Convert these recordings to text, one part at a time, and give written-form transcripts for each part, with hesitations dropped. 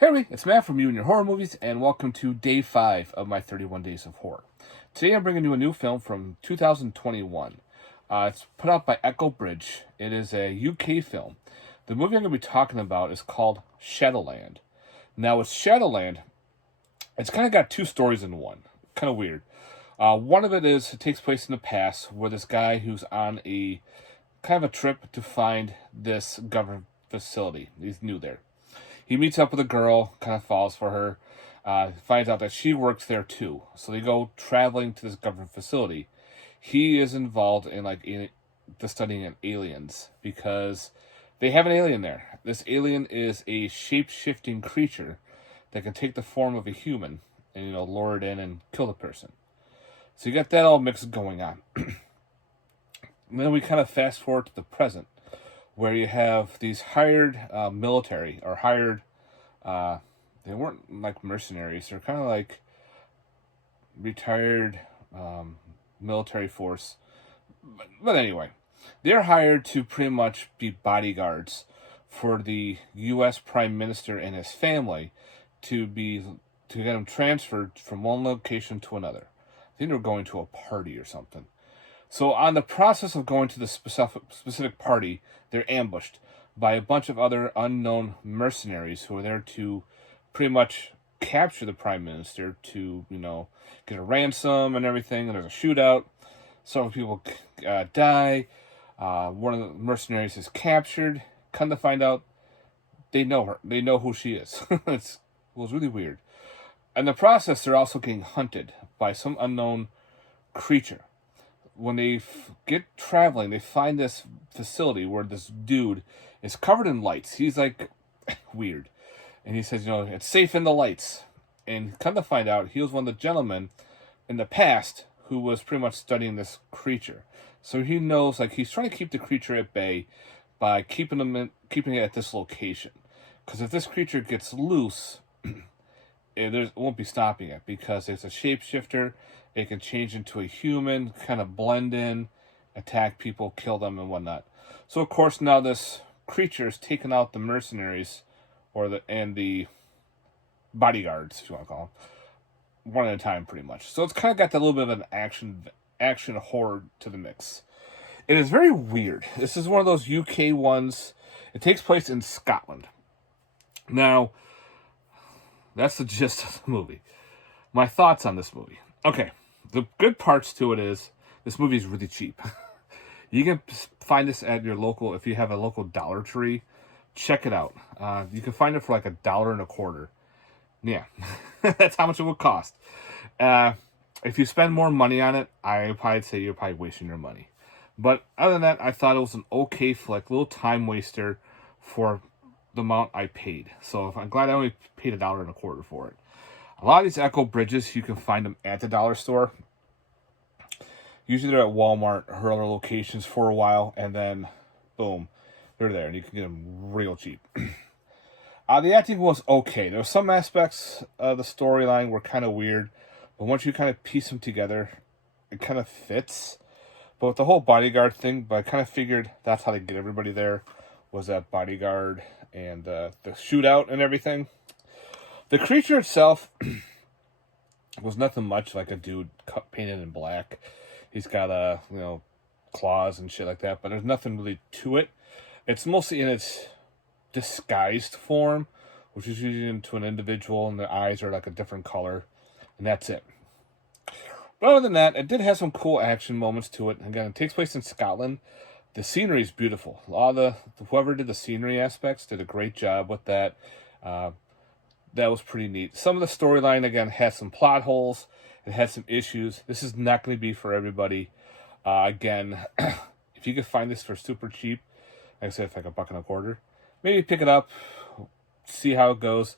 Hey everybody, it's Matt from You and Your Horror Movies, and welcome to Day 5 of my 31 Days of Horror. Today I'm bringing you a new film from 2021. It's put out by Echo Bridge. It is a UK film. The movie I'm going to be talking about is called Shadowland. Now with Shadowland, it's kind of got two stories in one. Kind of weird. One of it takes place in the past where this guy who's on a kind of a trip to find this government facility. He's new there. He meets up with a girl, kind of falls for her, finds out that she works there too. So they go traveling to this government facility. He is involved in the studying of aliens because they have an alien there. This alien is a shape-shifting creature that can take the form of a human and lure it in and kill the person. So you got that all mixed going on. And then we kind of fast forward to the present, where you have these hired military or hired, they weren't like mercenaries. They're kind of like retired military force. But anyway, they're hired to pretty much be bodyguards for the U.S. Prime Minister and his family to get them transferred from one location to another. I think they're going to a party or something. So on the process of going to the specific party, they're ambushed by a bunch of other unknown mercenaries who are there to pretty much capture the Prime Minister to, get a ransom and everything. And there's a shootout. Several people die. One of the mercenaries is captured. Come to find out, they know her. They know who she is. It was really weird. In the process, they're also getting hunted by some unknown creature. When they get traveling, they find this facility where this dude is covered in lights. He's like weird. And he says, it's safe in the lights. And come to find out, he was one of the gentlemen in the past who was pretty much studying this creature. So he knows, he's trying to keep the creature at bay by keeping it at this location. Because if this creature gets loose, it won't be stopping it, because it's a shapeshifter. It can change into a human, kind of blend in, attack people, kill them, and whatnot. So, of course, now this creature has taken out the mercenaries and the bodyguards, if you want to call them, one at a time, pretty much. So it's kind of got that little bit of an action horror to the mix. It is very weird. This is one of those UK ones. It takes place in Scotland. Now, that's the gist of the movie. My thoughts on this movie. Okay, the good parts to it is this movie is really cheap. You can find this at your local, if you have a local Dollar Tree, check it out. You can find it for like $1.25. Yeah, that's how much it would cost. If you spend more money on it, I probably say you're probably wasting your money. But other than that, I thought it was an okay flick, little time waster for the amount I paid. So I'm glad I only paid $1.25 for it. A lot of these Echo Bridges, you can find them at the dollar store. Usually they're at Walmart or other locations for a while, and then, boom, they're there, and you can get them real cheap. The acting was okay. There were some aspects of the storyline were kind of weird, but once you kind of piece them together, it kind of fits. But with the whole bodyguard thing, I kind of figured that's how they get everybody there, was that bodyguard and the shootout and everything. The creature itself was nothing much, like a dude painted in black. He's got claws and shit like that, but there's nothing really to it. It's mostly in its disguised form, which is usually into an individual, and the eyes are like a different color, and that's it. But other than that, it did have some cool action moments to it. Again, it takes place in Scotland. The scenery is beautiful. A lot of whoever did the scenery aspects did a great job with that. That was pretty neat. Some of the storyline, again, had some plot holes. It had some issues. This is not going to be for everybody. Again, if you could find this for super cheap, like I said, for like $1.25, maybe pick it up, see how it goes.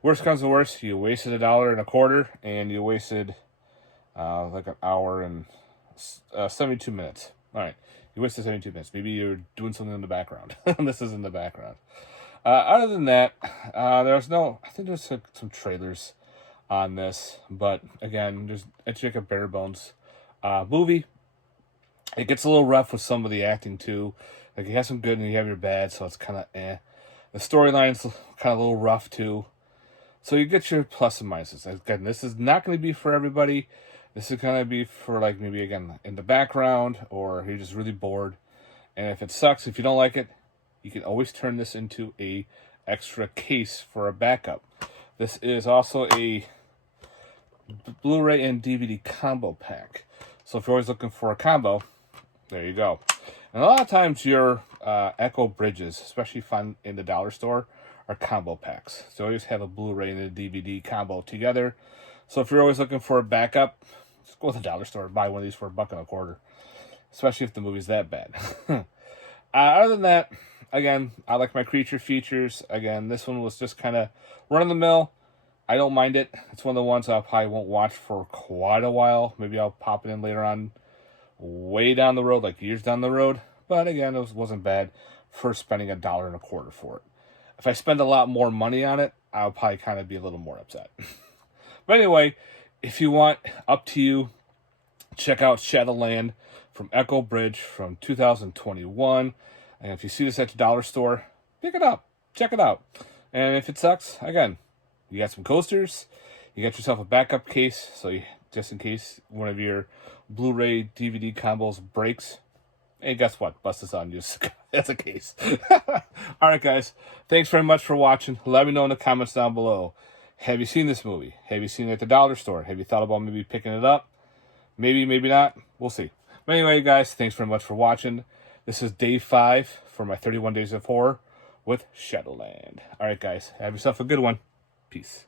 Worst comes to worst, you wasted $1.25, and you wasted like an hour and 72 minutes. All right, you wasted 72 minutes. Maybe you're doing something in the background. This is in the background. Other than that, I think there's some trailers on this, but again, it's like a bare bones movie. It gets a little rough with some of the acting too. Like, you have some good and you have your bad, so it's kind of eh. The storyline's kind of a little rough too. So you get your plus and minuses. Again, this is not going to be for everybody. This is going to be for, like, maybe, again, in the background, or you're just really bored. And if it sucks, if you don't like it, you can always turn this into a extra case for a backup. This is also a Blu-ray and DVD combo pack. So if you're always looking for a combo, there you go. And a lot of times your Echo Bridges, especially found in the dollar store, are combo packs. So always have a Blu-ray and a DVD combo together. So if you're always looking for a backup, just go to the dollar store and buy one of these for $1.25. Especially if the movie's that bad. Other than that, again, I like my creature features. Again, this one was just kind of run-of-the-mill. I don't mind it. It's one of the ones I probably won't watch for quite a while. Maybe I'll pop it in later on, way down the road, like years down the road. But again, it wasn't bad for spending $1.25 for it. If I spend a lot more money on it, I'll probably kind of be a little more upset. But anyway, if you want, up to you. Check out Shadowland from Echo Bridge from 2021. And if you see this at the dollar store, pick it up. Check it out. And if it sucks, again, you got some coasters. You got yourself a backup case, so just in case one of your Blu-ray DVD combos breaks. And guess what? Bust this on you. That's a case. All right, guys. Thanks very much for watching. Let me know in the comments down below. Have you seen this movie? Have you seen it at the dollar store? Have you thought about maybe picking it up? Maybe, maybe not. We'll see. But anyway, guys, thanks very much for watching. This is day 5 for my 31 Days of Horror with Shadowland. All right, guys. Have yourself a good one. Peace.